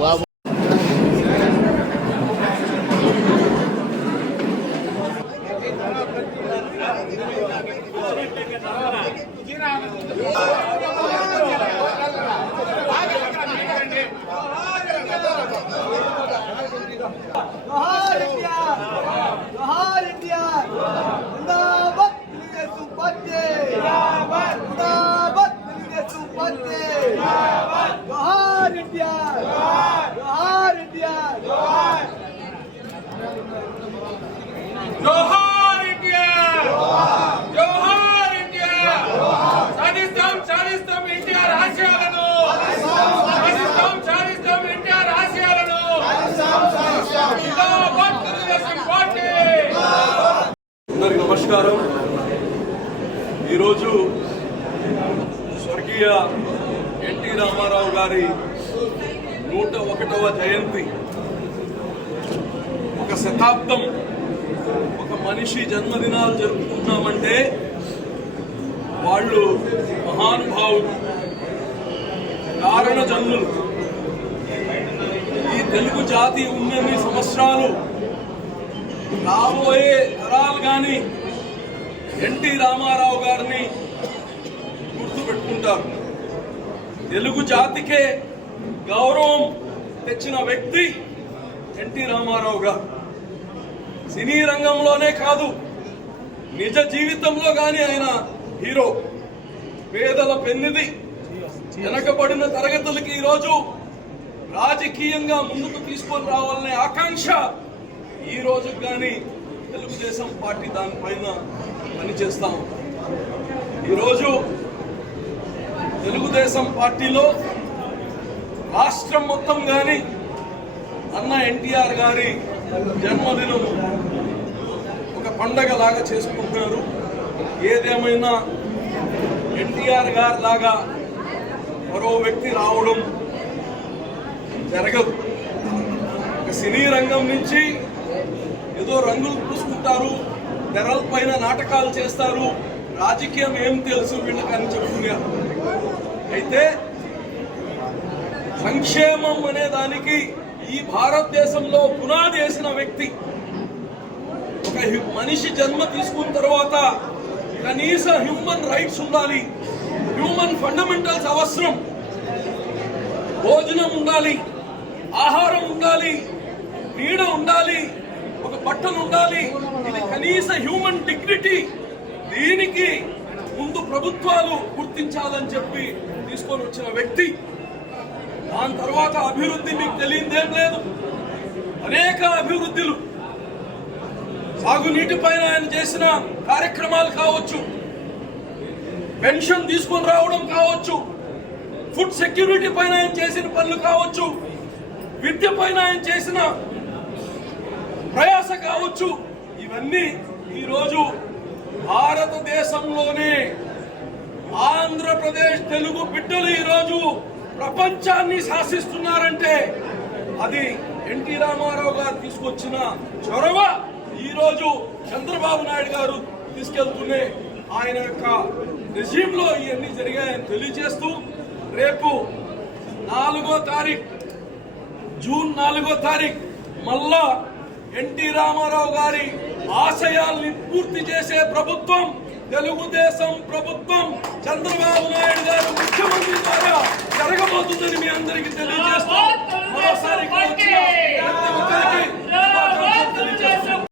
बाबू Oh! అందరికి నమస్కారం. ఈరోజు స్వర్గీయ ఎన్టీ రామారావు గారి నూట ఒకటవ జయంతి. ఒక శతాబ్దం ఒక మనిషి జన్మదినాలు జరుపుకుంటున్నామంటే వాళ్ళు మహానుభావులు కారణ జన్ములు ఈ తెలుగు జాతి ఉన్నన్ని సంవత్సరాలు రాబోయే తరాలు కానీ ఎన్టీ రామారావు గారిని గుర్తుపెట్టుకుంటారు. తెలుగు జాతికే గౌరవం తెచ్చిన వ్యక్తి ఎన్టీ రామారావు గారు. సినీ రంగంలోనే కాదు నిజ జీవితంలో కానీ ఆయన హీరో. పేదల పెన్నిది వెనకబడిన తరగతులకి ఈరోజు రాజకీయంగా ముందుకు తీసుకొని రావాలనే ఆకాంక్ష ఈ రోజు కానీ తెలుగుదేశం పార్టీ దానిపైన పనిచేస్తాం ఈరోజు తెలుగుదేశం పార్టీలో రాష్ట్రం మొత్తం కానీ అన్న ఎన్టీఆర్ గారి జన్మదినం ఒక పండగ లాగా చేసుకుంటున్నారు. ఏదేమైనా ఎన్టీఆర్ గారి లాగా మరో వ్యక్తి రావడం జరగదు. ఒక సినీ రంగం నుంచి ఏదో రంగులు పూసుకుంటారు తెరల పైన నాటకాలు చేస్తారు. రాజకీయం ఏం తెలుసు వీళ్ళకని చెప్పుకున్నారు అయితే సంక్షేమం అనే దానికి ఈ భారతదేశంలో పునాది వేసిన వ్యక్తి. ఒక మనిషి జన్మ తీసుకున్న తర్వాత కనీస హ్యూమన్ రైట్స్ ఉండాలి. హ్యూమన్ ఫండమెంటల్స్ అవసరం. భోజనం ఉండాలి. ఆహారం ఉండాలి. నీడ ఉండాలి. ఒక బట్టలు ఉండాలి. ఇది కనీస హ్యూమన్ డిగ్నిటీ దీనికి ముందు ప్రభుత్వాలు గుర్తించాలని చెప్పి తీసుకొని వచ్చిన వ్యక్తి. దాని తర్వాత అభివృద్ధి మీకు తెలియదేం లేదు. అనేక అభివృద్ధులు. సాగునీటి పైన ఆయన చేసిన కార్యక్రమాలు కావచ్చు పెన్షన్ తీసుకొని రావడం కావచ్చు ఫుడ్ సెక్యూరిటీ పైన ఆయన చేసిన పనులు కావచ్చు విద్య పైన ఆయన చేసిన ప్రయాస కావచ్చు ఇవన్నీ ఈరోజు భారతదేశంలోనే ఆంధ్రప్రదేశ్ తెలుగు బిడ్డలు ఈరోజు ప్రపంచాన్ని శాసిస్తున్నారంటే అది ఎన్టీ రామారావు గారు తీసుకొచ్చిన చొరవ ఈరోజు చంద్రబాబు నాయుడు గారు తీసుకెళ్తూనే ఆయన యొక్క రెజీంలో ఇవన్నీ జరిగాయని తెలియజేస్తూ రేపు నాలుగో తారీఖు జూన్ నాలుగో తారీఖు మళ్ళా ఎన్టీ రామారావు గారి ఆశయాల్ని పూర్తి చేసే ప్రభుత్వం తెలుగుదేశం ప్రభుత్వం చంద్రబాబు నాయుడు గారు ముఖ్యమంత్రి ద్వారా